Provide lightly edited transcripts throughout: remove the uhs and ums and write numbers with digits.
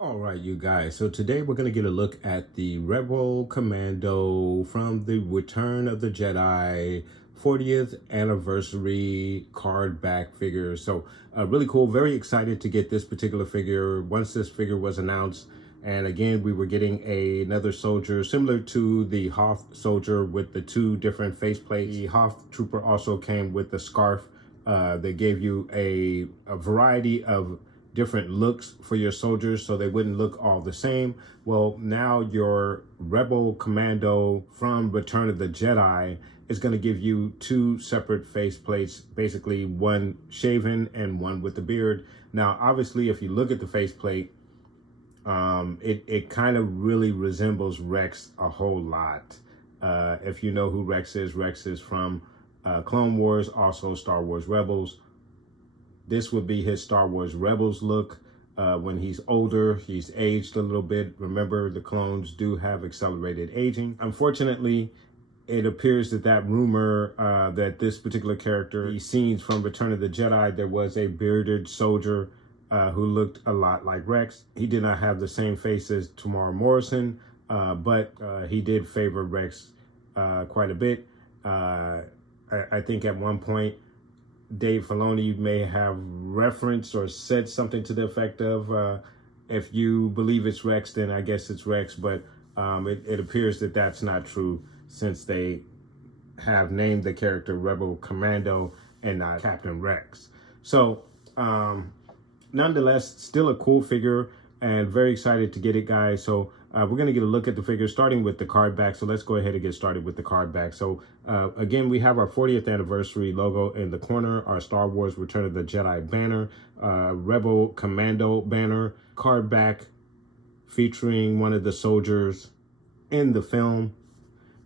All right, you guys. So today we're going to get a look at the Rebel Commando from the Return of the Jedi 40th anniversary card back figure. So really cool. Very excited to get this particular figure once this figure was announced. And again, we were getting another soldier similar to the Hoth soldier with the two different faceplates. The Hoth trooper also came with the scarf. They gave you a variety of different looks for your soldiers so they wouldn't look all the same. Well, now your Rebel Commando from Return of the Jedi is going to give you two separate faceplates, basically one shaven and one with the beard. Now, obviously, if you look at the faceplate, it kind of really resembles Rex a whole lot. If you know who Rex is from Clone Wars, also Star Wars Rebels. This would be his Star Wars Rebels look. When he's older, he's aged a little bit. Remember, the clones do have accelerated aging. Unfortunately, it appears that rumor that this particular character, the scenes from Return of the Jedi, there was a bearded soldier who looked a lot like Rex. He did not have the same face as Tamara Morrison, but he did favor Rex quite a bit. I think at one point, Dave Filoni may have referenced or said something to the effect of, if you believe it's Rex, then I guess it's Rex. But it appears that that's not true, since they have named the character Rebel Commando and not Captain Rex. So nonetheless, still a cool figure and very excited to get it, guys. So we're going to get a look at the figure starting with the card back. So let's go ahead and get started with the card back. So again, we have our 40th anniversary logo in the corner, our Star Wars Return of the Jedi banner, Rebel Commando banner, card back featuring one of the soldiers in the film.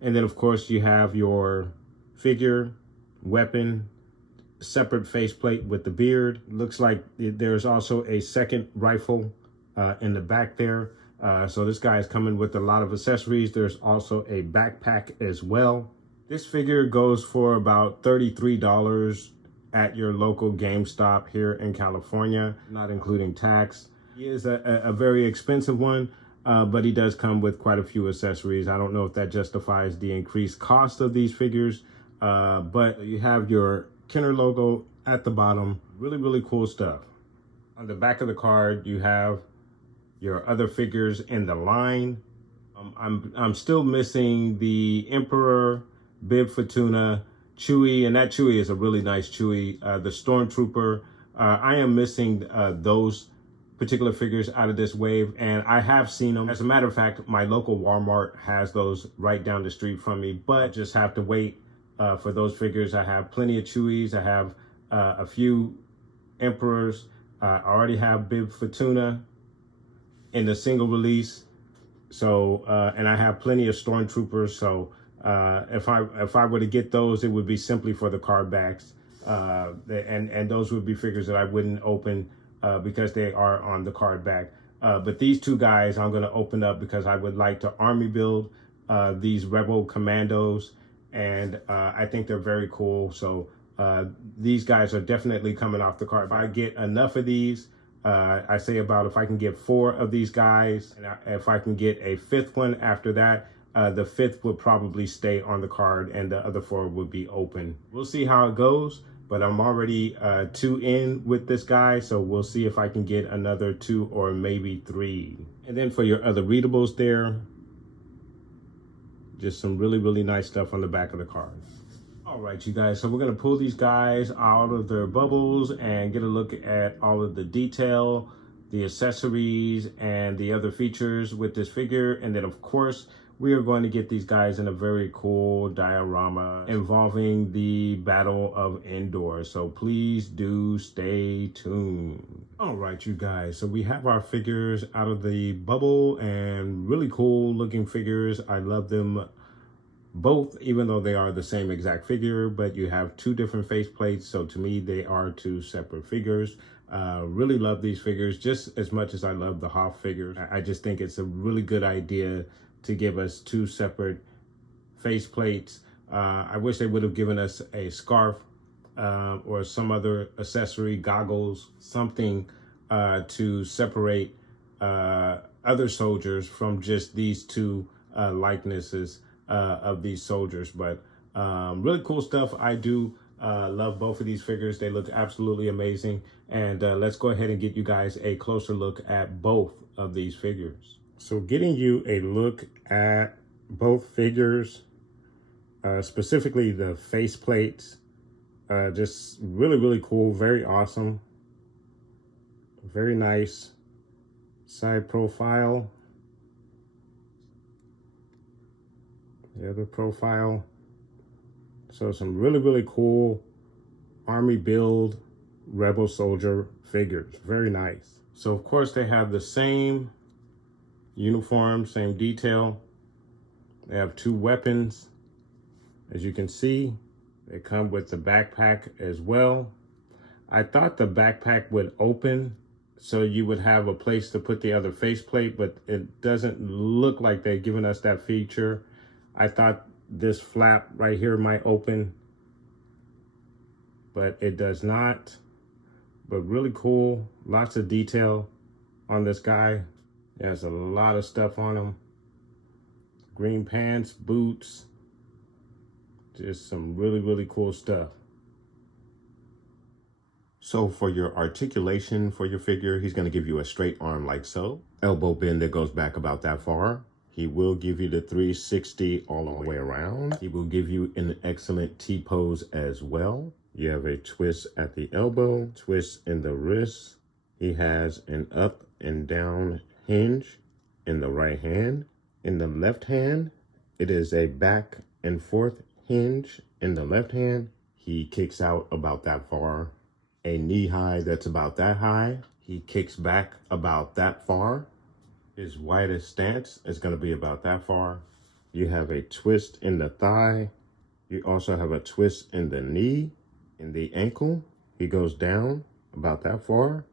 And then, of course, you have your figure, weapon, separate faceplate with the beard. Looks like there's also a second rifle in the back there. So this guy is coming with a lot of accessories. There's also a backpack as well. This figure goes for about $33 at your local GameStop here in California, not including tax. He is a very expensive one, but he does come with quite a few accessories. I don't know if that justifies the increased cost of these figures, but you have your Kenner logo at the bottom. Really, really cool stuff. On the back of the card, you have your other figures in the line. I'm still missing the Emperor, Bib Fortuna, Chewie, and that Chewie is a really nice Chewie. The Stormtrooper. I am missing those particular figures out of this wave, and I have seen them. As a matter of fact, my local Walmart has those right down the street from me, but just have to wait for those figures. I have plenty of Chewies. I have a few Emperors. I already have Bib Fortuna in the single release. So, and I have plenty of Stormtroopers. So if I were to get those, it would be simply for the card backs. And those would be figures that I wouldn't open because they are on the card back. But these two guys I'm going to open up because I would like to army build these Rebel Commandos. And I think they're very cool. So these guys are definitely coming off the card. If I get enough of these, I say about if I can get 4 of these guys, and if I can get a 5th one after that, the 5th would probably stay on the card and the other 4 would be open. We'll see how it goes, but I'm already 2 in with this guy, so we'll see if I can get another 2 or maybe 3. And then for your other readables there, just some really, really nice stuff on the back of the card. All right, you guys, so we're going to pull these guys out of their bubbles and get a look at all of the detail. the accessories and the other features with this figure. And then of course, we are going to get these guys in a very cool diorama involving the Battle of Endor. So please do stay tuned. All right, you guys. So we have our figures out of the bubble, and really cool looking figures. I love them both, even though they are the same exact figure, but you have two different face plates. So to me, they are two separate figures. Really love these figures just as much as I love the Hoth figures. I just think it's a really good idea to give us two separate face plates. I wish they would have given us a scarf or some other accessory, goggles, something to separate other soldiers from just these two likenesses of these soldiers. But really cool stuff. I do love both of these figures. They look absolutely amazing. And let's go ahead and get you guys a closer look at both of these figures. So getting you a look at both figures, specifically the face plates, just really, really cool, very awesome, very nice side profile. The other profile. So some really, really cool army build rebel soldier figures, very nice. So of course they have the same uniform, same detail. They have two weapons. As you can see, they come with the backpack as well. I thought the backpack would open so you would have a place to put the other faceplate, but it doesn't look like they've given us that feature. I thought this flap right here might open, but it does not. But really cool, lots of detail on this guy. There's a lot of stuff on him. Green pants, boots, just some really, really cool stuff. So for your articulation for your figure, he's going to give you a straight arm like so. Elbow bend that goes back about that far. He will give you the 360 all the way around. He will give you an excellent T-pose as well. You have a twist at the elbow, twist in the wrist. He has an up and down hinge in the right hand. In the left hand, it is a back and forth hinge in the left hand. He kicks out about that far. A knee high that's about that high. He kicks back about that far. His widest stance is going to be about that far. You have a twist in the thigh. You also have a twist in the knee. In the ankle, he goes down about that far.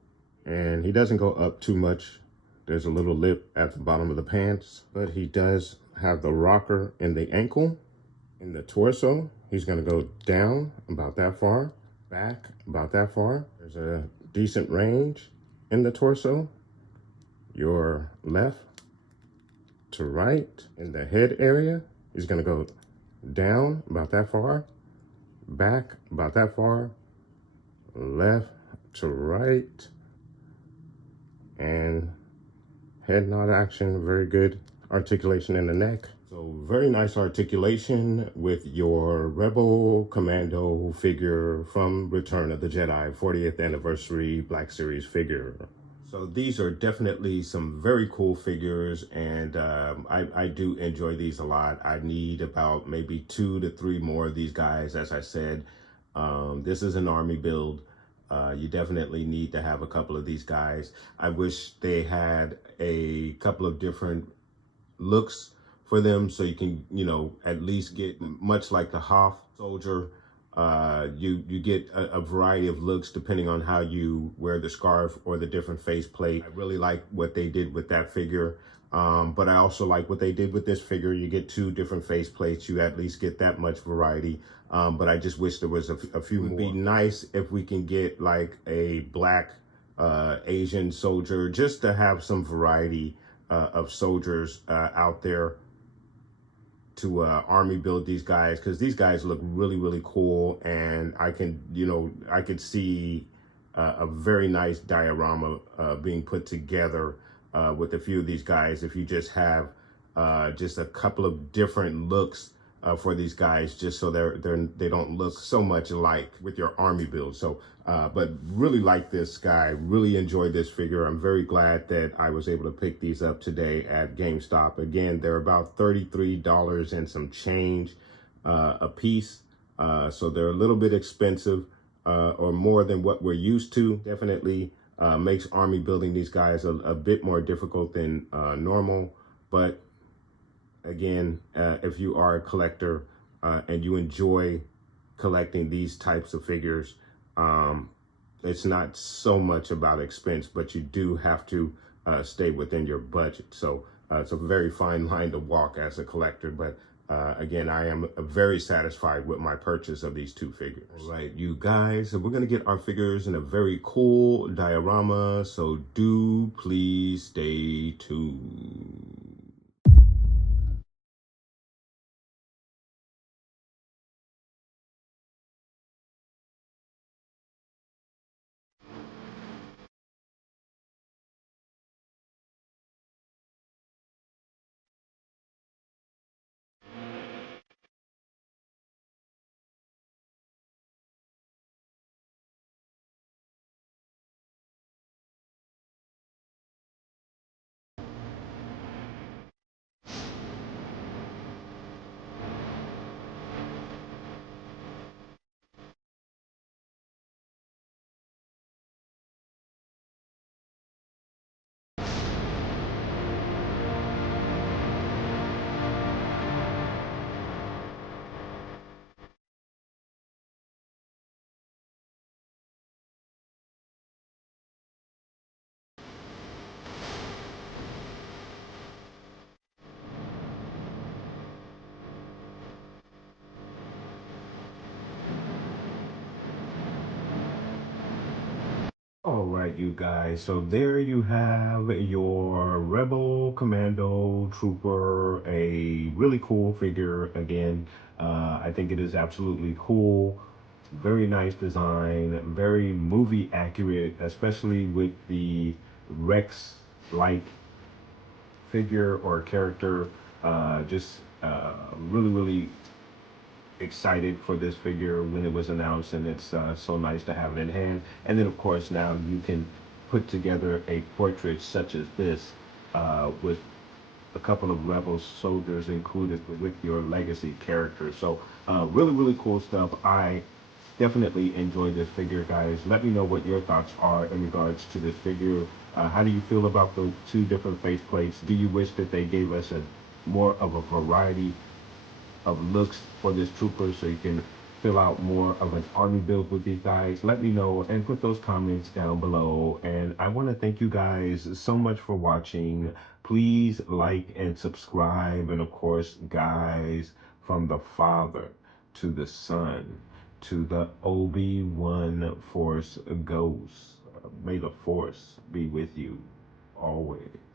And he doesn't go up too much. There's a little lip at the bottom of the pants. But he does have the rocker in the ankle. In the torso, he's going to go down about that far. Back about that far. There's a decent range in the torso. Your left to right. In the head area, he's going to go down about that far, back about that far, left to right, and head nod action. Very good articulation in the neck. So very nice articulation with your Rebel Commando figure from Return of the Jedi 40th Anniversary Black Series figure. So these are definitely some very cool figures, and I do enjoy these a lot. I need about maybe 2 to 3 more of these guys. As I said, this is an army build. You definitely need to have a couple of these guys. I wish they had a couple of different looks for them, so you can, you know, at least get, much like the Hoth soldier, you get a variety of looks depending on how you wear the scarf or the different face plate. I really like what they did with that figure, but I also like what they did with this figure. You get 2 different face plates. You at least get that much variety, but I just wish there was a few more. It would be nice if we can get like a black Asian soldier, just to have some variety of soldiers out there to army build these guys, because these guys look really, really cool. And I can, you know, I could see a very nice diorama being put together with a few of these guys if you just have just a couple of different looks for these guys, just so they don't look so much alike with your army build. So, but really like this guy, really enjoyed this figure. I'm very glad that I was able to pick these up today at GameStop. Again, they're about $33 and some change a piece. So they're a little bit expensive or more than what we're used to. Definitely makes army building these guys a bit more difficult than normal. But again, if you are a collector and you enjoy collecting these types of figures, it's not so much about expense, but you do have to stay within your budget. So it's a very fine line to walk as a collector. But again, I am very satisfied with my purchase of these two figures. All right, you guys, so we're going to get our figures in a very cool diorama. So do please stay tuned. All right, you guys. So there you have your Rebel Commando Trooper, a really cool figure. Again, I think it is absolutely cool. Very nice design, very movie accurate, especially with the Rex-like figure or character. Just really, really excited for this figure when it was announced, and it's so nice to have it in hand. And then, of course, now you can put together a portrait such as this with a couple of rebel soldiers included with your legacy character. So, really, really cool stuff. I definitely enjoyed this figure, guys. Let me know what your thoughts are in regards to this figure. How do you feel about the two different face plates? Do you wish that they gave us a more of a variety of looks for this trooper so you can fill out more of an army build with these guys? Let me know and put those comments down below. And I want to thank you guys so much for watching. Please like and subscribe. And of course, guys, from the Father to the Son to the Obi-Wan Force Ghost, may the Force be with you always.